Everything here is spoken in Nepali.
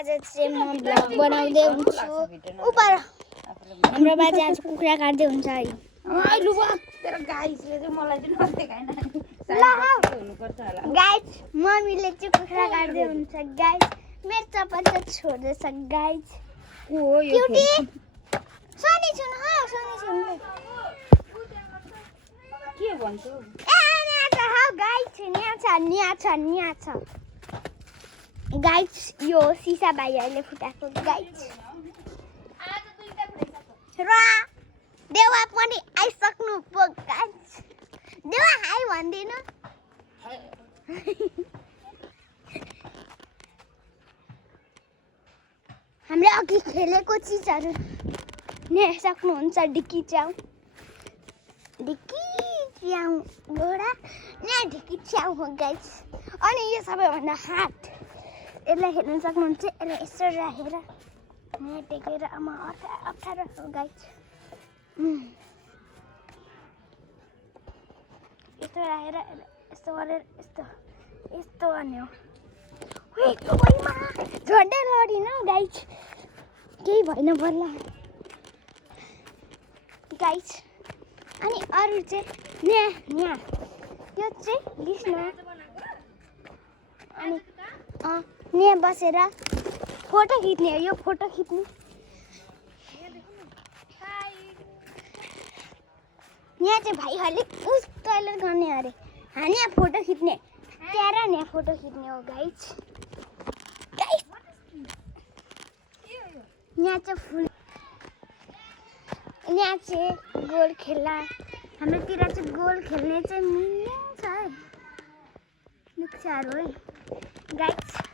आज चाहिँ म भ्लग बनाउँदै हुन्छु उपर हाम्रो बाजे आज कुखुरा काट्दै हुन्छ है लु बा तेरो गाइसले चाहिँ मलाई चाहिँ नदेखाइन हुनुपर्छ होला गाइस मम्मीले चाहिँ कुखुरा काट्दै हुन्छ गाइस मेरो चप्पल चाहिँ छोड्दैछ गाइस को हो यो क्युटी सोनी सुन सोनी सुन के भन्छु गाइस गाइस यो सिसा भाइहरूले फुटाएको गाइस र देवा पनि आइसक्नु पो गाइस देवा हाई भन्दिनु हामीले अघि खेलेको चिजहरू नै सक्नुहुन्छ डिक्की च्याउ घोडा यहाँ ढिकी च्याउ हो गाइस अनि यो सबैभन्दा हात यसलाई हेर्न सक्नुहुन्छ यसलाई यसो राखेर यहाँ टेकेर आमा अप्ठ्यारो हो गाइस यस्तो राखेर यस्तो गरेर यस्तो गर्ने हो झन्डै लडिन गाइस केही भएन बल्ल गाइस अनि अरू चाहिँ यहाँ त्यो चाहिँ लिस्न अनि यहाँ बसेर फोटो खिच्ने हो यो फोटो खिच्ने यहाँ चाहिँ भाइहरूले उस टोइलेट गर्ने अरे हामी यहाँ फोटो खिच्ने त्यहाँ यहाँ फोटो खिच्ने हो गाइस यहाँ चाहिँ फुल यहाँ चाहिँ गोल खेल्ला हाम्रोतिर चाहिँ गोल खेल्ने चाहिँ मिल्ने छ है मिक्सहरू है गाइस